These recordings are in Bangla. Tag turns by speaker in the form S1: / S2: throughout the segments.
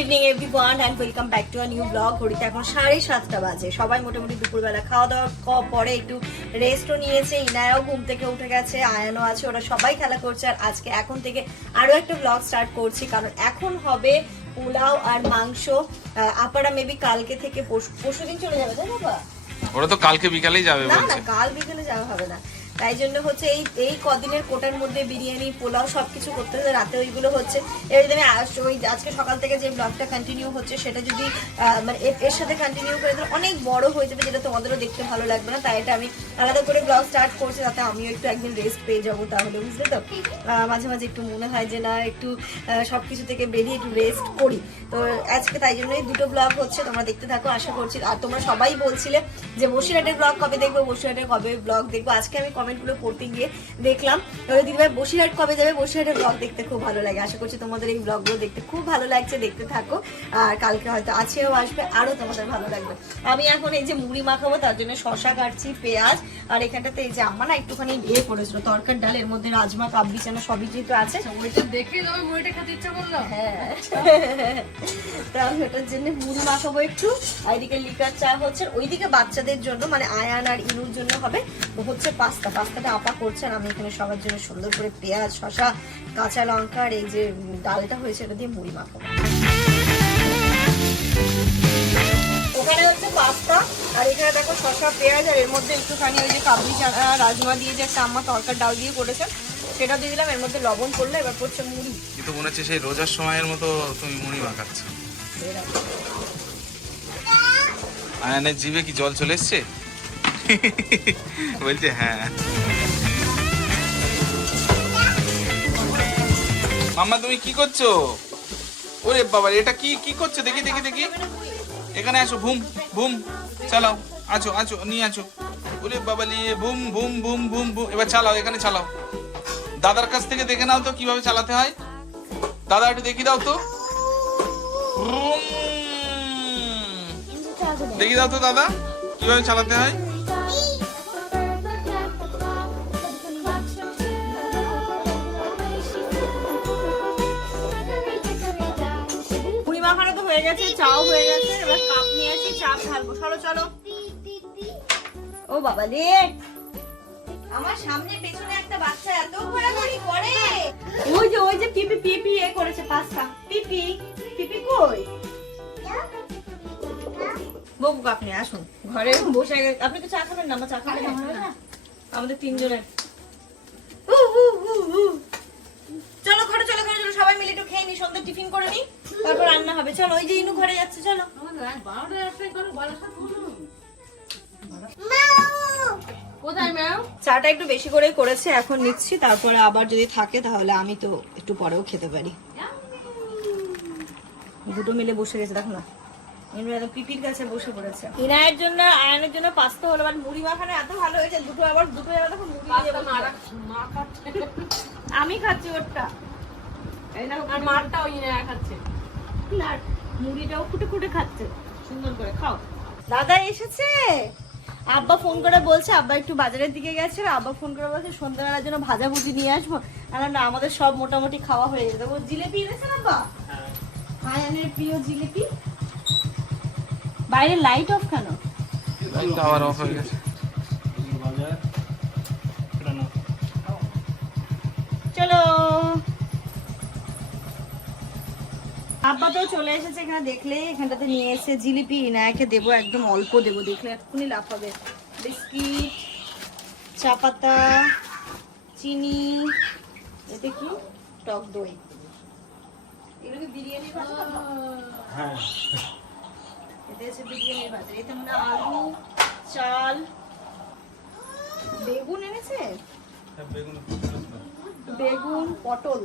S1: Evening everyone and welcome back to a new blog ঘড়িতে এখন সাড়ে সাতটা বাজে। সবাই মোটামুটি দুপুরবেলা খাওয়া দাওয়া পরে একটু রেস্টও নিয়েছে। ইনায়াও ঘুম থেকে উঠে গেছে আয়ানও আছে ওরা সবাই খেলা করছে। আর আজকে এখন থেকে আরও একটা ব্লগ স্টার্ট করছি কারণ এখন হবে পোলাও আর মাংস। আপারা মেবি কালকে থেকে পরশু দিন চলে যাবে তাই না বাবা?
S2: ওরা তো কালকে বিকালেই যাবে
S1: না না কাল বিকেলে যাওয়া হবে না। তাই জন্য হচ্ছে এই এই কদিনের কোটার মধ্যে বিরিয়ানি পোলাও সব কিছু করতে হচ্ছে রাতে ওইগুলো হচ্ছে। এবার যদি আমি ওই আজকে সকাল থেকে যে ব্লগটা কন্টিনিউ হচ্ছে সেটা যদি মানে এর- সাথে কন্টিনিউ করে দিলে অনেক বড় হয়ে যাবে যেটা তোমাদেরও দেখতে ভালো লাগবে না। তাই এটা আমি আলাদা করে ব্লগ স্টার্ট করছি তাতে আমিও একটু একদিন রেস্ট পেয়ে যাব তাহলে বুঝলে তো? মাঝে মাঝে একটু মনে হয় যে না একটু আহ, সবকিছু থেকে বেরিয়ে একটু রেস্ট করি। তো আজকে তাই জন্যই দুটো ব্লগ হচ্ছে তোমরা দেখতে থাকো আশা করছি আর তোমরা সবাই বলছিলে যে বসিরহাটের ব্লগ কবে দেখব বসিরহাটের কবে ব্লগ দেখব। আজকে আমি কমেন্টগুলো পড়তে গিয়ে দেখলাম। তবে দিদিভাই বসিরহাট কবে যাবে? বসিরহাটের ব্লগ দেখতে খুব ভালো লাগে। আশা করছি তোমাদের এই ব্লগগুলো দেখতে খুব ভালো লাগছে দেখতে থাকো। আর কালকে হয়তো আছেও আসবে আরও তোমাদের ভালো লাগবে। আমি এখন এই যে মুড়ি মাখাবো তার জন্য শশা কাটছি পেঁয়াজ। আর এখানটাতে এই যে আম্মা না একটুখানি ইয়ে করেছিল তরকার ডাল এর মধ্যে রাজমা কাবলি চানা সবই যেহেতু আছে।
S3: ওইটা দেখে তোমার মুড়িটা খেতে ইচ্ছা করল?
S1: হ্যাঁ। তাহলে ওটার জন্য মুড়ি মাখাবো একটু। আর এদিকে লিকার চা হচ্ছে ওইদিকে বাচ্চাদের জন্য মানে আয়ান আর ইনুর জন্য হবে হচ্ছে পাস্তা। পাস্তাটা আপা করছে আর আমি এখানে সবার জন্য সুন্দর করে পেঁয়াজ শশা কাঁচা লঙ্কা আর এই যে ডালটা হয়েছে এটা দিয়ে মুড়ি মাখাবো ওখানে হচ্ছে পাস্তা আর এখানে দেখো শসা পেঁয়াজ আর এর মধ্যে একটুখানি ওই যে কাবলি রাজমা দিয়ে যে একটা আম্মা তরকার ডাল দিয়ে সেটা দিয়ে দিলাম এর মধ্যে লবণ করলে এবার মুড়ি।
S2: কিন্তু মনে হচ্ছে সেই রোজার সময়ের মতো তুমি মুড়ি মাখাচ্ছ। আয়ানের জিভে কি জল চলে এসছে? বলছে হ্যাঁ। মাম্মা, তুমি কি করছ? ওরে বাবা এটা কি কি করছ? দেখি দেখি দেখি। এখানে আসো, ভুম ভুম, চালাও। আছো আছো, নিয়ে আছো। ওরে বাবা নিয়ে boom boom boom boom boom এবার চালাও, এখানে চালাও। দাদার কাছ থেকে দেখে নাও তো কীভাবে চালাতে হয়। দাদা, একটু দেখি দাও তো। দেখি দাও তো দাদা, কীভাবে চালাতে হয়।
S1: হয়ে গেছে চাও হয়ে গেছে এবার কাপ নিয়ে আসি চা ঢালবো। চলো চলো। ও বাবা রে আমার সামনে পেছনে একটা বাচ্চা এত ঘোরাঘুরি করে। ওই যে ওই যে পিপি পিপি এ করেছে পাস্তা। পিপি পিপি কই? বকু আপনি আসুন। ঘরে বসে গে- আপনি তো চা খাবেন না? আমার চা খাবেন আমাদের তিনজনের। হু, হু, হু, হু। চলো ঘরে চলো ঘরে চলো সবাই মিলে একটু খেয়ে নি সন্ধ্যে টিফিন করে নি তারপর রান্না হবে। চলো ওই যে ইনু ঘরে যাচ্ছে চলো।
S3: করো
S1: চাটা একটু বেশি করেই করেছে এখন নিচ্ছি। তারপরে আবার যদি থাকে তাহলে আমি তো একটু পরেও খেতে পারি। দুটো মিলে বসে গেছে দেখো না। ইনু পিপির কাছে বসে পড়েছে। ইনায়ের জন্য আয়নের জন্য পাস্তা হলো মানে মুড়ি মাখানো এত ভালো হয়েছে দুটো আবার দুটো আবার দেখো মুড়ি আমি খাচ্ছি ওরটা।
S3: আর মারটাও ইনে খাচ্ছে।
S1: না মুড়িটাও ফুটে ফুটে খাচ্ছে। সুন্দর করে খাও। দাদা এসেছে? আব্বা ফোন করে বলছে আব্বা একটু বাজারের দিকে গেছে আব্বা ফোন করে বলছে সন্ধ্যাবেলার জন্য ভাজা ভুজি নিয়ে আসব। আর না আমাদের সব মোটামুটি খাওয়া হয়ে গেছে। ও জিলেপি এনেছেন আব্বা? আয়ানের প্রিয় জিলেপি। বাইরে লাইট অফ কেন?
S2: আবার অফ হয়ে গেছে।
S1: চলো। আব্বা তো চলে এসেছে এখানে দেখলে এখানটাতে নিয়ে এসে জিলিপি ইনায়াকে দেবো একদম অল্প দেবো দেখলে এক্ষুনি লাফাবে বিস্কিট চা পাতা চিনি এতে কি? টক দই। এগুলো কি বিরিয়ানির ভাজা হ্যাঁ। এতে হচ্ছে বিরিয়ানির ভাজা এতে মানে আলু চাল বেগুন এনেছে? বেগুন পটল।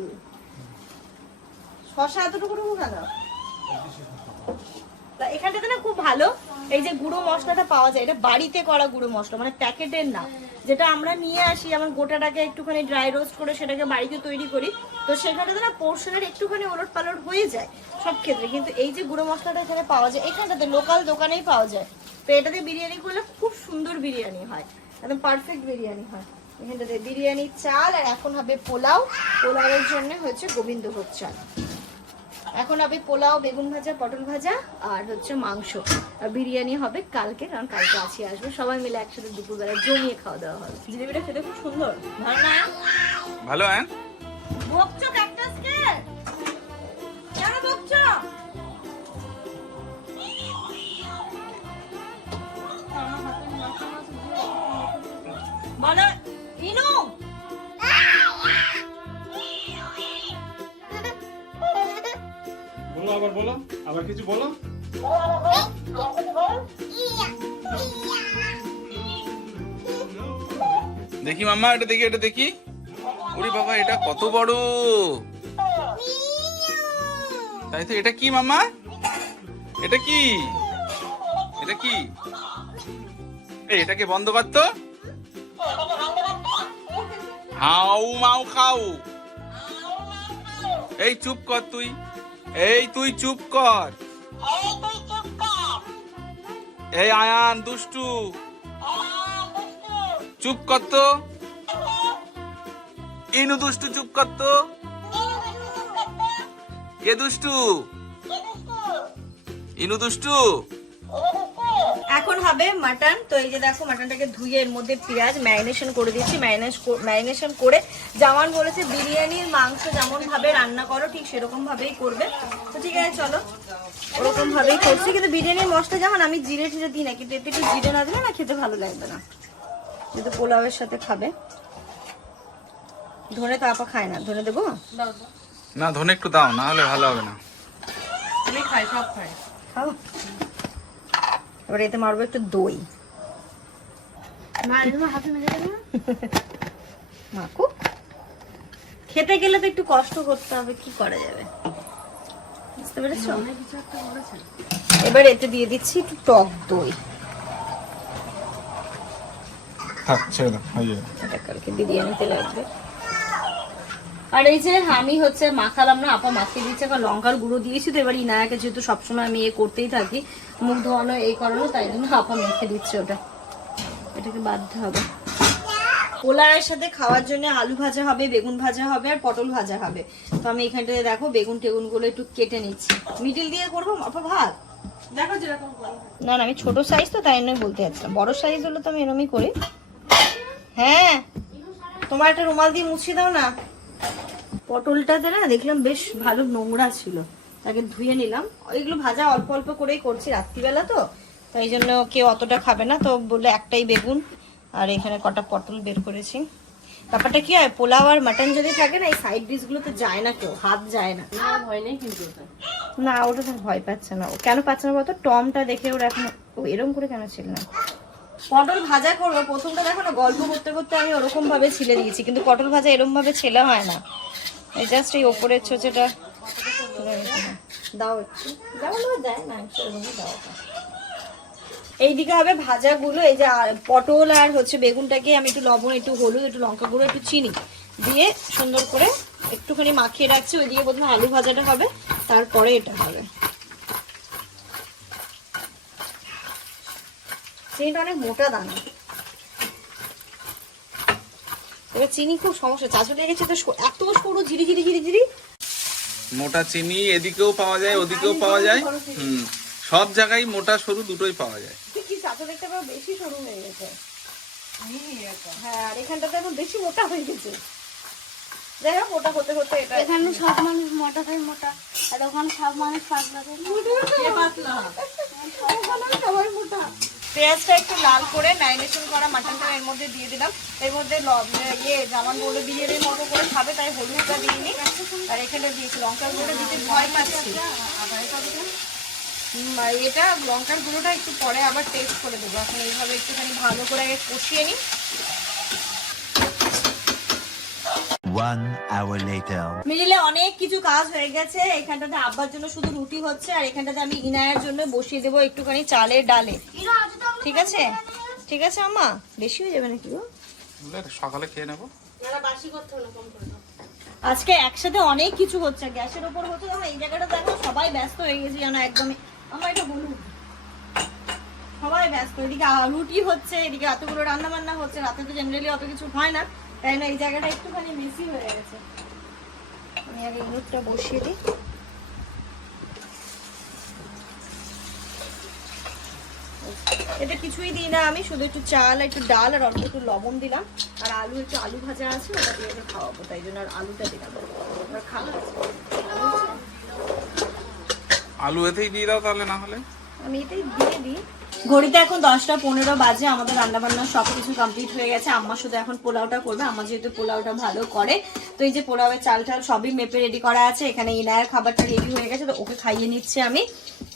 S1: শশা এতটুকু টুকু কেন? এখানটাতে না খুব ভালো? এই যে গুঁড়ো মশলাটা পাওয়া যায়, এটা বাড়িতে করা গুঁড়ো মশলা মানে প্যাকেটের না। যেটা আমরা নিয়ে আসি, আমার গোটাটাকে একটুখানি ড্রাই রোস্ট করে সেটাকে বাড়িতে তৈরি করি, তো সেখানটাতে না পোর্শনের একটুখানি ওলট পালট হয়ে যায় সব ক্ষেত্রে। কিন্তু এই যে গুঁড়ো মশলাটা এখানে পাওয়া যায়, এখানটাতে লোকাল দোকানেই পাওয়া যায়। তো এটাতে বিরিয়ানি করলে খুব সুন্দর বিরিয়ানি হয়, একদম পারফেক্ট বিরিয়ানি হয়। এখানটাতে বিরিয়ানি চাল, আর এখন হবে পোলাও। পোলাওয়ের জন্য হচ্ছে গোবিন্দভোগ চাল। এখন হবে পোলাও বেগুন ভাজা পটল ভাজা আর হচ্ছে মাংস। আর বিরিয়ানি হবে কালকে কারণ কালকে আছে আসবে। সবাই মিলে একসাথে দুপুরবেলা জমিয়ে খাওয়া দাওয়া হবে। জিলিপিটা খেতে খুব সুন্দর। ভালো না?
S2: ভালো হ্যাঁ
S1: বকছো ক্যাকটাসকে কেন বকছো?
S2: আবার কিছু বলো? দেখি মাম্মা, এটা দেখি এটা দেখি। ওরে বাবা, এটা কত বড়। তাই তো, এটা কি মাম্মা? এটা কি? এটা কি? এটাকে বন্ধ করতো হাউ মাউ খাও এই, চুপ কর তুই। এই তুই চুপ কর। এই আয়ান দুষ্টু। চুপ কর তো। ইনু দুষ্টু চুপ কর তো। কে দুষ্টু? ইনু দুষ্টু।
S1: এখন হবে মাটন তো এই যে দেখো মাটনটাকে ধুয়ে এর মধ্যে পেঁয়াজ ম্যারিনেশন করে দিচ্ছি ম্যারিনেশন করে জামান বলেছে বিরিয়ানির মাংস যেমন ভাবে রান্না করো ঠিক সেরকম ভাবেই করবে। তো ঠিক আছে চলো। ওরকম ভাবেই করছি। কিন্তু বিরিয়ানির মশলা যেমন আমি জিরে টিরে দিই না কিন্তু এতে একটু জিরে না দিলে না খেতে ভালো লাগবে না। কিন্তু পোলাওয়ের সাথে খাবে। ধনে তো আপা খায় না। ধনে দেবো?
S2: না ধনে একটু দাও না হলে ভালো হবে না।
S3: আমি খাই সব খাই।
S1: খাও। এবার এতে মারবো একটু দই।
S3: না
S1: খেতে গেলে তো একটু কষ্ট করতে হবে কি করা যাবে? বুঝতে পেরেছ? এবার এতে দিয়ে দিচ্ছি একটু টক দই।
S2: থাক ছেড়ে দাও হয়ে যাবে।
S1: এটা কালকে বিরিয়ানিতে লাগবে আর এই যে আমি হচ্ছে মাখালাম না, আপা মাখিয়ে দিচ্ছে কারণ লঙ্কার গুঁড়ো দিয়েছি তো, এবার ইনায়াকে যেহেতু সবসময় আমি এ করতেই থাকি, মুখ ধোয়ানো এই কারণে, তাই জন্য আপা মেখে দিচ্ছে ওটা। এটাকে বাধ্য হবে। পোলারের সাথে খাওয়ার জন্য আলু ভাজা হবে, বেগুন ভাজা হবে, আর পটল ভাজা হবে। তো আমি এখানটাতে দেখো, বেগুন টেগুনগুলো একটু কেটে নিচ্ছি। মিডিল দিয়ে করব, আপা ভাত?
S3: দেখো যেরকম
S1: না না, আমি ছোট সাইজ তো, তাই জন্যই বলতে যাচ্ছিলাম। বড় সাইজ হলো তো আমি এরমই করি। হ্যাঁ তোমার একটা রুমাল দিয়ে মুছিয়ে দাও না। পটলটাতে না দেখলাম বেশ ভালো নোংরা ছিল। তাকে ধুয়ে নিলাম। এগুলো ভাজা অল্প অল্প করেই করছি রাত্রিবেলা তো। তাই জন্য কেউ অতটা খাবে না। তো বললে একটাই বেগুন। আর এখানে কটা পটল বের করেছি। ব্যাপারটা কি হয় পোলাও আর মাটন যদি থাকে না এই সাইড ডিশগুলোতে যায় না কেউ হাত যায় না।
S3: ভয় নেই কিন্তু
S1: না ওটা তো ভয় পাচ্ছে না। কেন পাচ্ছে না বলতো? টমটা দেখে ওরা এখন ও এরকম করে কেন ছিল না? পটল ভাজা করব প্রথমটা দেখো না গল্প করতে করতে আমি ওরকম ভাবে ছিলে দিয়েছি। কিন্তু পটল ভাজা এরম ভাবে ছেলে হয় না। এই জাস্ট এই ওপরের ছোচেটা। দাও একটু দেয় না দাও। এইদিকে হবে ভাজাগুলো এই যে আর পটল আর হচ্ছে বেগুনটাকে আমি একটু লবণ একটু হলুদ একটু লঙ্কা গুঁড়ো একটু চিনি দিয়ে সুন্দর করে একটুখানি মাখিয়ে রাখছি ওইদিকে প্রথমে আলু ভাজাটা হবে তারপরে এটা হবে চিনিটা অনেক মোটা দানা এবার চিনি খুব সমস্যা চাচু লেগেছে তো সো- এত সরু ঝিরি ঝিরি ঝিরি ঝিরি।
S2: মোটা চিনি এদিকেও পাওয়া যায় ওদিকেও পাওয়া যায়। হুম সব জায়গায় মোটা সরু দুটোই পাওয়া যায়।
S1: কি চাচু দেখতে পাবো বেশি সরু হয়ে গেছে? হ্যাঁ আর এখানটাতে এখন বেশি মোটা হয়ে গেছে। যাই হোক মোটা হতে হতে এটা
S4: এখানে সব মানুষ মোটা থাকে মোটা আর ওখানে সব মানুষ পাতলা
S3: পাতলা
S1: সবাই মোটা। পেঁয়াজটা একটু লাল করে ম্যারিনেশন করা মাটনটা এর মধ্যে দিয়ে দিলাম। এর মধ্যে ল- ইয়ে জামান বলে বিরিয়ানির মতো করে খাবে, তাই হলুদটা দিইনি। আর এখানে দিয়েছি লঙ্কার গুঁড়ো, দিতে ভয় পাচ্ছি। এটা লঙ্কার গুঁড়োটা একটু পরে আবার টেস্ট করে দেবো। এখন এইভাবে একটুখানি ভালো করে কষিয়ে নিই।
S5: One hour later.
S1: মিডিলে অনেক কিছু কাজ হয়ে গেছে। এখানটাতে আব্বার জন্য শুধু রুটি হচ্ছে আর এখানটাতে আমি ইনায়ের জন্য বসিয়ে দেবো একটুখানি চালের ডালে। ঠিক আছে? ঠিক আছে আম্মা? বেশি হয়ে যাবে নাকি গো?
S2: সকালে খেয়ে নেব।
S3: না বাসি করতে হলো কম করে দাও।
S1: আজকে একসাথে অনেক কিছু হচ্ছে। গ্যাসের ওপর হচ্ছে এই জায়গাটা দেখো সবাই ব্যস্ত হয়ে গেছি জানো একদমই। আমার এটা বলুন। সবাই ব্যস্ত এদিকে রুটি হচ্ছে এদিকে এতগুলো রান্না বান্না হচ্ছে রাতে তো জেনারেলি অত কিছু হয় না। তাই না এই জায়গাটা একটুখানি মেসি হয়ে গেছে। আমি আগে ইঁদুরটা বসিয়ে দিই। এতে কিছুই দিই না আমি শুধু একটু চাল একটু ডাল আর অল্প একটু লবণ দিলাম। আর আলু একটু আলু ভাজা আছে ওটা দিয়ে একটু খাওয়াবো তাই জন্য আর আলুটা দিলাম। ওটা খাওয়া
S2: আলু এতেই দিয়ে দাও তাহলে না হলে?
S1: আমি এতেই দিয়ে দিই। ঘড়িতে এখন দশটা পনেরো বাজে, আমাদের রান্না বান্না সব কিছু কমপ্লিট হয়ে গেছে। আম্মা শুধু এখন পোলাওটা করবে আমার যেহেতু পোলাওটা ভালো করে। তো এই যে পোলাওয়ের চাল টাল সবই মেপে রেডি করা আছে, এখানে ইনায়ের খাবারটা রেডি হয়ে গেছে, তো ওকে খাইয়ে নিচ্ছি আমি।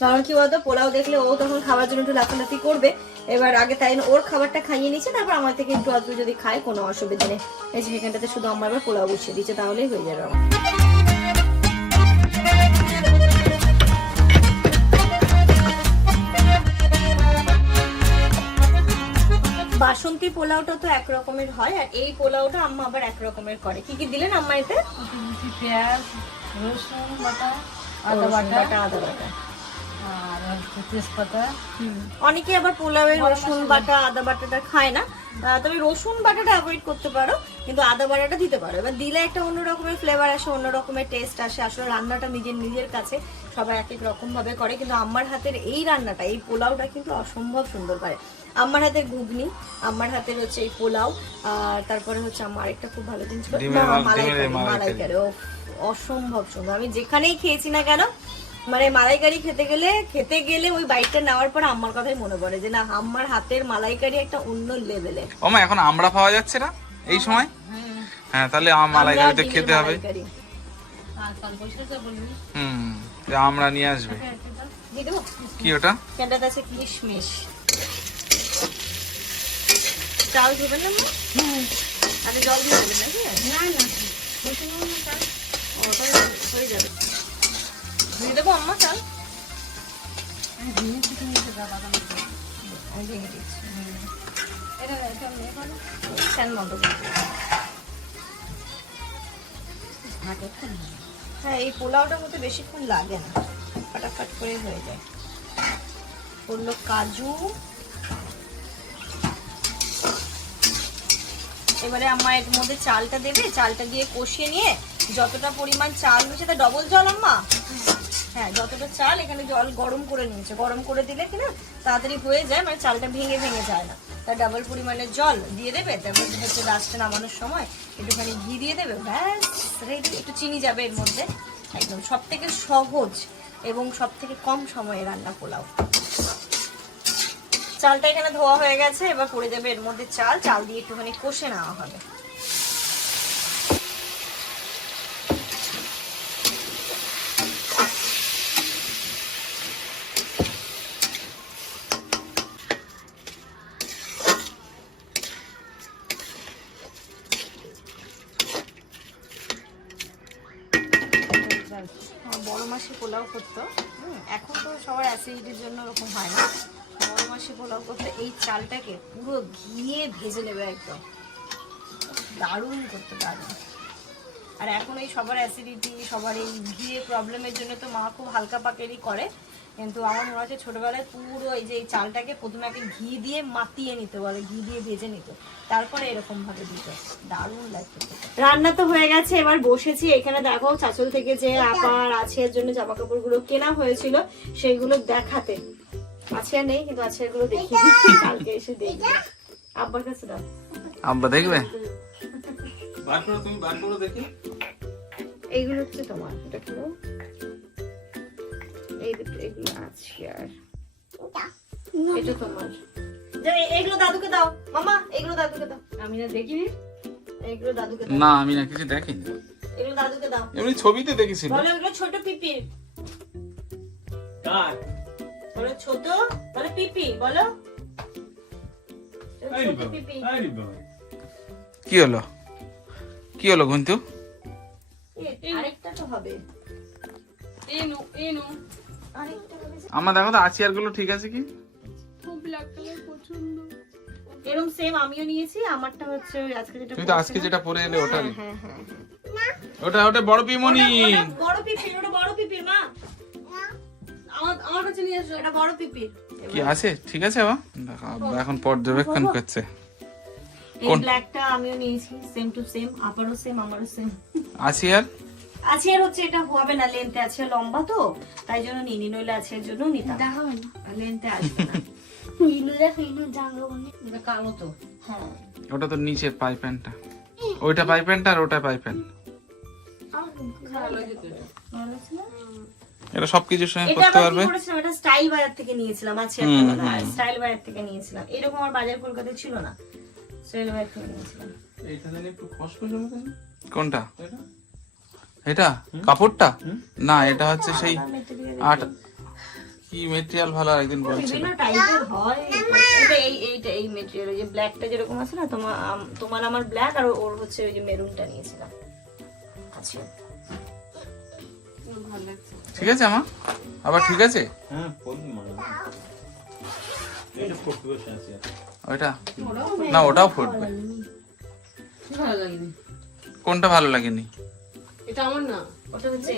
S1: কারণ কি বলতো, পোলাও দেখলে ও তখন খাবার জন্য একটু লাফালাফি করবে। এবার আগে তাই ওর খাবারটা খাইয়ে নিচ্ছে, তারপর আমার থেকে একটু অল্প যদি খায়, কোনো অসুবিধা নেই। এই যে এখানটাতে শুধু আমার এবার পোলাও বসিয়ে দিচ্ছে, তাহলেই হয়ে যাবে আমার। বাসন্তী পোলাওটা তো এক রকমের হয় আর এই পোলাওটা আম্মা আবার এক রকমের করে। কি কি দিলেন আম্মা এতে?
S3: পেঁয়াজ রসুন বাটা আদা বাটা
S1: আদা বাটা।
S3: তেজপাতা।
S1: অনেকে আবার পোলাওয়ের রসুন বাটা আদা বাটাটা খায় না। আহ, তবে রসুন বাটাটা অ্যাভয়েড করতে পারো কিন্তু আদা বাটাটা দিতে পারো। এবার দিলে একটা অন্য রকমের ফ্লেভার আসে অন্য রকমের টেস্ট আসে। আসলে রান্নাটা নিজের নিজের কাছে সবাই এক এক রকম ভাবে করে কিন্তু আমার হাতের এই রান্নাটা এই পোলাওটা কিন্তু অসম্ভব সুন্দর পারে আমার হাতের ঘুগনি আমার হাতের হচ্ছে এই পোলাও আর তারপরে হচ্ছে আমার একটা খুব ভালো জিনিস মালাইকারি।
S2: মালাইকারি।
S1: অসম্ভব সুন্দর। আমি যেখানেই খেয়েছি না কেন মানে মালাইকারি খেতে গেলে খেতে গেলে ওই বাইকটা নেওয়ার পর আমার কথাই মনে পড়ে যে না আমার হাতের মালাইকারি একটা অন্য লেভেলে
S2: ও মা এখন আমরা পাওয়া যাচ্ছে না এই সময়? হ্যাঁ তাহলে আমার মালাইকারিতে খেতে হবে।
S3: বলবি।
S2: হুম আমরা নিয়ে আসবে। কি ওটা?
S1: ক্যান্ডাতে আছে কিশমিশ। চাল দেবেন না মা? আরে জল দিয়ে দেবেন নাকি?
S3: না না।
S1: ও তাহলে হয়ে যাবে। দিয়ে দেবো আম্মা চাল। হ্যাঁ এই পোলাওটার মধ্যে বেশিক্ষণ লাগে না। ফাটাফাট করে হয়ে যায়। পড়ল কাজু। এবারে আম্মা এর মধ্যে চালটা দেবে চালটা দিয়ে কষিয়ে নিয়ে যতটা পরিমাণ চাল হয়েছে তা ডবল জল আম্মা। হ্যাঁ যতটা চাল এখানে জল গরম করে নিয়েছে। গরম করে দিলে কিনা তাড়াতাড়ি হয়ে যায় মানে চালটা ভেঙে ভেঙে যায় না। তার ডাবল পরিমাণের জল দিয়ে দেবে, তারপর হচ্ছে লাস্টে নামানোর সময় একটুখানি ঘি দিয়ে দেবে, ব্যাস রেডি একটু চিনি যাবে এর মধ্যে। একদম সব থেকে সহজ এবং সব থেকে কম সময়ে রান্না পোলাও। চালটা এখানে ধোয়া হয়ে গেছে, এবার পড়ে যাবে এর মধ্যে চাল। চাল দিয়ে একটুখানি কষে নেওয়া হবে আমার বড় মাসি পোলাও করতো হুম, এখন তো সবার ওরকম হয় না। বড় মাসি পোলাও করতে এই চালটাকে পুরো ঘিয়ে ভেজে নেবে একদম। দারুণ করতে দারুণ। আর এখন এই সবার অ্যাসিডিটি সবার এই ঘিয়ে প্রবলেমের জন্য তো মা খুব হালকা পাকেরই করে। কিন্তু আমার মনে হচ্ছে ছোটোবেলায় পুরো এই যে এই চালটাকে প্রথমে আগে ঘি দিয়ে মাতিয়ে নিতে বলে ঘি দিয়ে ভেজে নিতে। তারপরে এরকম ভাবে দিতে। দারুণ লাগছে রান্না তো হয়ে গেছে এবার বসেছি। এখানে দেখো চাচল থেকে যে আপার আছে এর জন্য জামা কাপড়গুলো কেনা হয়েছিল সেইগুলো দেখাতে। আছে নেই কিন্তু আছে এগুলো দেখি। কালকে এসে দেখি। আব্বার কাছে দাও।
S2: আব্বা দেখবে? বার করো তুমি বার করো দেখি।
S1: এইগুলো হচ্ছে তোমার এটা এই দুটো এগুলো আছে আর। এটা! তোমার। এগুলো দাদুকে দাও। মামা এগুলো দাদুকে দাও।
S3: আমি না দেখিনি।
S1: এগুলো দাদুকে দাও।
S2: না আমি না কিছু দেখিনি।
S1: এগুলো দাদুকে দাও।
S2: এমনি ছবিতে দেখেছিল
S1: বলো এগুলো ছোট পিপির। বলো ছোট বলো পিপি বলো।
S2: কি হলো? কি হলো ঘুন্তু?
S1: আরেকটা তো হবে।
S3: এনু এনু
S2: আমার দেখো তো আচিয়ারগুলো ঠিক আছে কি?
S3: খুব ব্ল্যাক পছন্দ।
S1: এরকম সেম আমিও নিয়েছি আমারটা হচ্ছে আজকে যেটা
S2: তুমি তো আজকে যেটা পরে এলে ওটা
S1: হ্যাঁ হ্যাঁ
S2: ওটা ওটা বড় পিমনি।
S1: এটা বড় পিপির
S2: কি আছে? ঠিক আছে বাবা। দেখো এখন পর্যবেক্ষণ করছে।
S1: এই ব্ল্যাকটা আমিও নিয়েছি সেম টু সেম আপারও সেম আমারও সেম
S2: আচিয়ার
S1: আছে আর হচ্ছে এটা হবে না লেন্থে আছে লম্বা তো তাই জন্য নিনি নইলে আছে জন্য নিতাম।
S3: দেখাবে না।
S1: লেন্থে আসবে না।
S4: ইনু দেখো ইনু জাঙ্গা বনে
S3: এটা কালো তো
S1: হ্যাঁ।
S2: ওটা তো নিচে পাই প্যান্টটা ওইটা পাই প্যান্ট আর ওটা পাই প্যান্ট
S3: ভালো লাগে তো এটা।
S2: সবকিছুর সঙ্গে করতে পারবে?
S1: এটা স্টাইল বাজার থেকে নিয়েছিলাম আছে একটা। স্টাইল বাজার থেকে নিয়েছিলাম। এরকম আমার বাজার কলকাতায় ছিল না। স্টাইল বাজার থেকে নিয়েছিলাম।
S2: কোনটা? এটা? কাপড়টা? না এটা হচ্ছে সেই আট কি মেটেরিয়াল ভালো আর একদিন বলছিল
S1: বিভিন্ন টাইপের হয়। এটা এই এইটা এই মেটেরিয়াল ওই যে ব্ল্যাকটা যেরকম আছে না তোমার তোমার আমার ব্ল্যাক আর ওর হচ্ছে ওই যে মেরুনটা নিয়েছিলাম। আচ্ছা।
S2: ঠিক আছে আমা আবার ঠিক আছে?
S6: হ্যাঁ মানে।
S2: ওইটা? না ওটাও ফুটবে। কোনটা ভালো লাগেনি?
S3: এটা আমার না
S1: ওটা হচ্ছে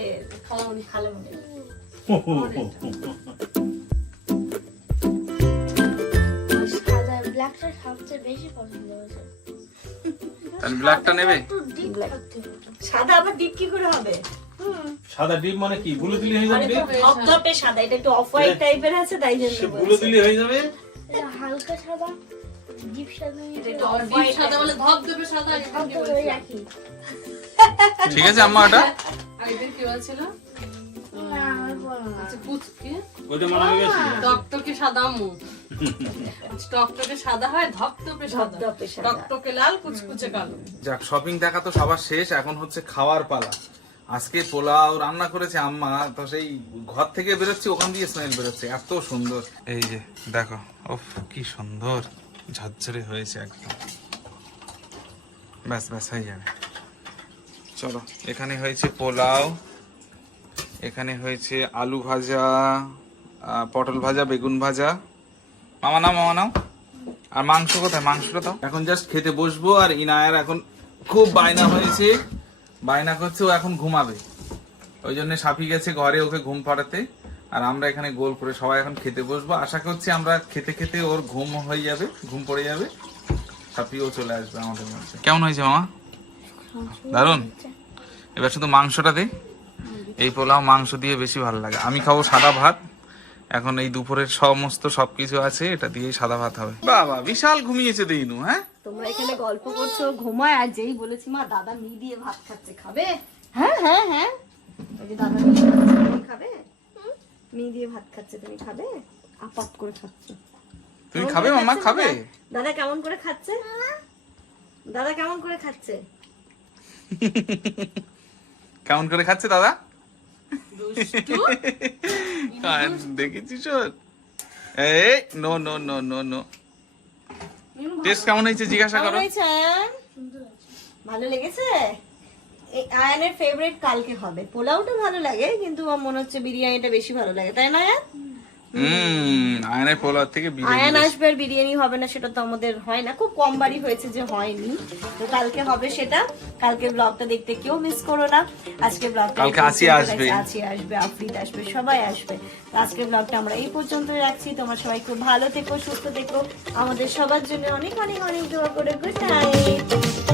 S3: খালামণি
S1: খালে
S4: ব্ল্যাকটা
S2: তাহলে নেবে?
S1: সাদা আবার ডিপ কি করে হবে?
S6: সাদা ডিপ মানে কি? গুলো দিলে হয়ে যাবে?
S1: ধপধপে সাদা এটা একটু অফ হোয়াইট টাইপের আছে তাই
S6: জন্যগুলো
S1: বলছি।
S6: দিলে হয়ে যাবে?
S4: হালকা সাদা ডিপ সাদা
S1: এটা
S3: বলে
S4: ওই
S2: ঠিক আছে আম্মা
S3: আগের কি বলছিল?
S4: বলো
S3: আচ্ছা পুচকে
S6: ওইটা মানা গেছে
S3: টকটকে সাদা মুখ টকটকে সাদা হয় ধপধপে সাদা। টকটকে লাল কুচকুচে কালো।
S2: যাক শপিং দেখা তো সবার শেষ এখন হচ্ছে খাওয়ার পালা। আজকে পোলাও রান্না করেছে আম্মা তো সেই ঘর থেকে বেরোচ্ছে ওখান দিয়ে স্মেল বেরোচ্ছে। এত সুন্দর। এই যে দেখো ওফ কি সুন্দর। ঝরঝরে হয়েছে একদম। ব্যাস ব্যাস হয়ে যাবে। চলো এখানে হয়েছে পোলাও এখানে হয়েছে আলু ভাজা পটল ভাজা বেগুন ভাজা। মামা নাও মামা নাও। আর মাংস কোথায়? মাংসটা দাও। এখন জাস্ট খেতে বসবো আর ইনায়ার এখন খুব বায়না হয়েছে। বায়না করছে, ও এখন ঘুমাবে। ওই জন্য সাফি গেছে ঘরে ওকে ঘুম পাড়াতে, আর আমরা এখানে গোল করে সবাই এখন খেতে বসবো। আশা করছি আমরা খেতে খেতে ওর ঘুম হয়ে যাবে, ঘুম পড়ে যাবে। সাফিও চলে আসবে আমাদের মধ্যে। কেমন হয়েছে মামা? দারুণ এবার শুধু মাংসটা দে। এই পোলাও মাংস দিয়ে বেশি ভালো লাগে। আমি খাব সাদা ভাত এখন এই দুপুরের সমস্ত সবকিছু আছে এটা দিয়েই সাদা ভাত হবে। বাবা বিশাল ঘুমিয়েছে দিনু হ্যাঁ?
S1: তোমরা এখানে গল্প করছ ঘুমায় আর যেই বলেছি মা দাদা মি দিয়ে ভাত খাচ্ছে খাবে? হ্যাঁ হ্যাঁ হ্যাঁ। ওই যে দাদা মি দিয়ে ভাত খাচ্ছে, তুমি খাবে? মি দিয়ে ভাত খাচ্ছে তুমি খাবে? আপাত করে খাচ্ছে।
S2: তুমি খাবে মামা খাবে?
S1: দাদা? কেমন করে খাচ্ছে? দাদা কেমন করে খাচ্ছে?
S2: কেমন করে খাচ্ছে দাদা? দেখেছিস এই no no no no no taste কেমন হয়েছে? জিজ্ঞাসা করো।
S1: ভালো লেগেছে? আয়ানের ফেভারিট কালকে হবে। পোলাওটা ভালো লাগে কিন্তু আমার মনে হচ্ছে বিরিয়ানিটা বেশি ভালো লাগে। তাই না আয়ান?
S2: হুম আয়নের পোলার থেকে বিরিয়ানি
S1: আয়ান আসবে আর বিরিয়ানি হবে না সেটা তো আমাদের হয় না। খুব কম হয়েছে যে হয়নি। তো কালকে হবে সেটা। কালকে ব্লগটা দেখতে কেউ মিস করো না। আজকে ব্লগটা
S2: কালকে আসি আসবে।
S1: আসি আসবে আফরিদ আসবে সবাই আসবে। আজকে ব্লগটা আমরা এই পর্যন্তই রাখছি। তোমরা সবাই খুব ভালো থেকো সুস্থ থেকো। আমাদের সবার জন্য অনেক অনেক অনেক দোয়া করে গুড নাইট।